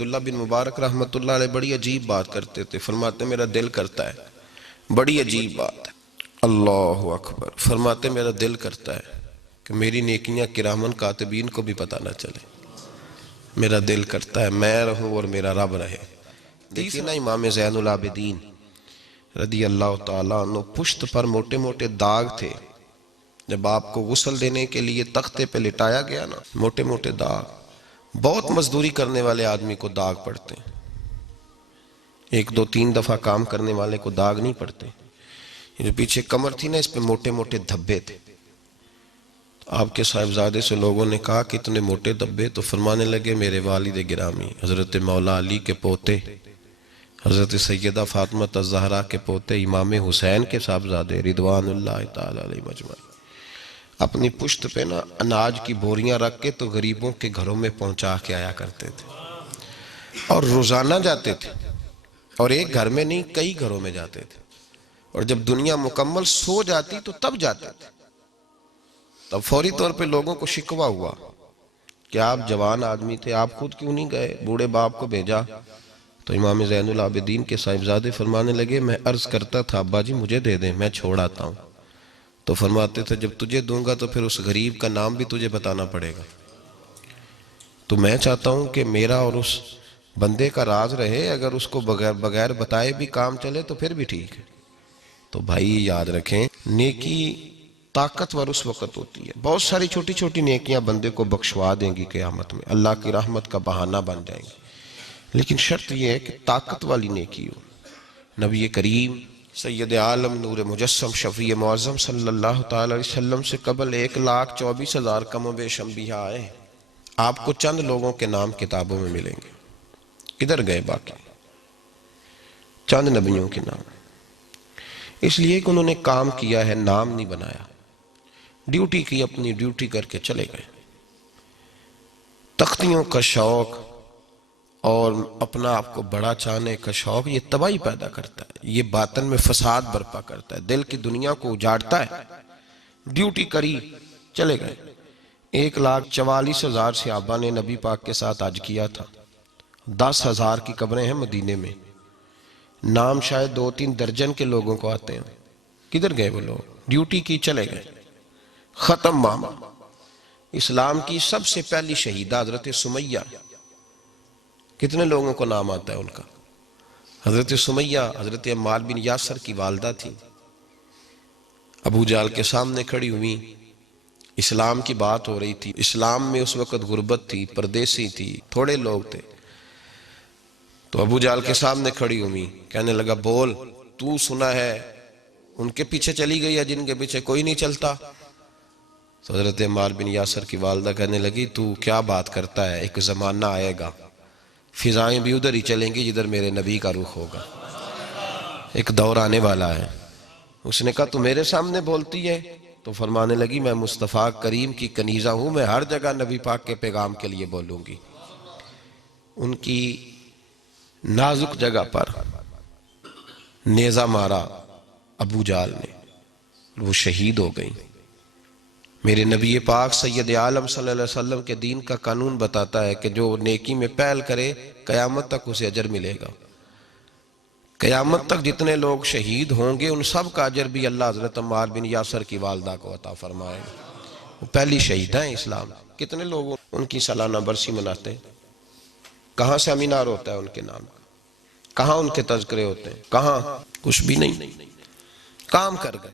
عبداللہ بن مبارک رحمۃ اللہ علیہ بڑی عجیب بات کرتے تھے، فرماتے میرا دل کرتا ہے، بڑی عجیب بات ہے، اللہ اکبر، فرماتے میرا دل کرتا ہے کہ میری نیکیاں کرامن کاتبین کو بھی پتہ نہ چلے، میرا دل کرتا ہے میں رہوں اور میرا رب رہے۔ دیکھیے نا امام زین العابدین رضی اللہ تعالیٰ عنہ پشت پر موٹے موٹے داغ تھے، جب آپ کو غسل دینے کے لیے تختے پہ لٹایا گیا نا، موٹے موٹے داغ، بہت مزدوری کرنے والے آدمی کو داغ پڑتے ہیں، ایک دو تین دفعہ کام کرنے والے کو داغ نہیں پڑتے۔ یہ جو پیچھے کمر تھی نا، اس پہ موٹے موٹے دھبے تھے۔ آپ کے صاحبزادے سے لوگوں نے کہا کہ اتنے موٹے دھبے، تو فرمانے لگے میرے والد گرامی حضرت مولا علی کے پوتے، حضرت سیدہ فاطمہ الزہرا کے پوتے امام حسین کے صاحبزادے رضوان اللہ تعالی علیہ مجمعین اپنی پشت پہ نا اناج کی بوریاں رکھ کے تو غریبوں کے گھروں میں پہنچا کے آیا کرتے تھے، اور روزانہ جاتے تھے، اور ایک گھر میں نہیں کئی گھروں میں جاتے تھے، اور جب دنیا مکمل سو جاتی تو تب جاتے تھے۔ تب فوری طور پہ لوگوں کو شکوہ ہوا کہ آپ جوان آدمی تھے، آپ خود کیوں نہیں گئے، بوڑھے باپ کو بھیجا؟ تو امام زین العابدین کے صاحبزادے فرمانے لگے میں عرض کرتا تھا ابا جی مجھے دے دیں، میں چھوڑ آتا ہوں۔ تو فرماتے تھے جب تجھے دوں گا تو پھر اس غریب کا نام بھی تجھے بتانا پڑے گا، تو میں چاہتا ہوں کہ میرا اور اس بندے کا راز رہے، اگر اس کو بغیر بتائے بھی کام چلے تو پھر بھی ٹھیک ہے۔ تو بھائی یاد رکھیں، نیکی طاقتور اس وقت ہوتی ہے، بہت ساری چھوٹی چھوٹی نیکیاں بندے کو بخشوا دیں گی قیامت میں، اللہ کی رحمت کا بہانہ بن جائیں گی، لیکن شرط یہ ہے کہ طاقت والی نیکی ہو۔ نبی کریم سید عالم نور مجسم شفیع معظم صلی اللہ تعالی علیہ وسلم سے قبل 1,24,000 کم و بیش انبیاء آئے، آپ کو چند لوگوں کے نام کتابوں میں ملیں گے، کدھر گئے باقی؟ چند نبیوں کے نام، اس لیے کہ انہوں نے کام کیا ہے، نام نہیں بنایا، ڈیوٹی کی، اپنی ڈیوٹی کر کے چلے گئے۔ تختیوں کا شوق اور اپنا آپ کو بڑا چاہنے کا شوق یہ تباہی پیدا کرتا ہے، یہ باطن میں فساد برپا کرتا ہے، دل کی دنیا کو اجاڑتا ہے۔ ڈیوٹی کری چلے گئے۔ 1,44,000 صحابہ نے نبی پاک کے ساتھ حج کیا تھا، 10,000 کی قبریں ہیں مدینے میں، نام شاید 2-3 درجن کے لوگوں کو آتے ہیں، کدھر گئے وہ لوگ؟ ڈیوٹی کی چلے گئے۔ ختم معاملہ۔ اسلام کی سب سے پہلی شہیدہ حضرت سمیہ، کتنے لوگوں کو نام آتا ہے ان کا؟ حضرت سمیہ حضرت عمار بن یاسر کی والدہ تھی، ابو جہل کے سامنے کھڑی ہوئی، اسلام کی بات ہو رہی تھی، اسلام میں اس وقت غربت تھی، پردیسی تھی، تھوڑے لوگ تھے، تو ابو جہل کے سامنے کھڑی ہوئی، کہنے لگا بول، تو سنا ہے ان کے پیچھے چلی گئی ہے جن کے پیچھے کوئی نہیں چلتا؟ تو حضرت عمار بن یاسر کی والدہ کہنے لگی تو کیا بات کرتا ہے، ایک زمانہ آئے گا فضائیں بھی ادھر ہی چلیں گی جدھر میرے نبی کا رخ ہوگا، ایک دور آنے والا ہے۔ اس نے کہا تو میرے سامنے بولتی ہے؟ تو فرمانے لگی میں مصطفیٰ کریم کی کنیزہ ہوں، میں ہر جگہ نبی پاک کے پیغام کے لیے بولوں گی۔ ان کی نازک جگہ پر نیزہ مارا ابو جہل نے، وہ شہید ہو گئی۔ میرے نبی پاک سید عالم صلی اللہ علیہ وسلم کے دین کا قانون بتاتا ہے کہ جو نیکی میں پہل کرے قیامت تک اسے اجر ملے گا۔ قیامت تک جتنے لوگ شہید ہوں گے ان سب کا اجر بھی اللہ حضرت عمار بن یاسر کی والدہ کو عطا فرمائے گا، وہ پہلی شہیدہ ہیں اسلام۔ کتنے لوگ ان کی سالانہ برسی مناتے ہیں؟ کہاں سیمینار ہوتا ہے ان کے نام کا؟ کہاں ان کے تذکرے ہوتے ہیں؟ کہاں؟ کچھ بھی نہیں، کام کر گئے۔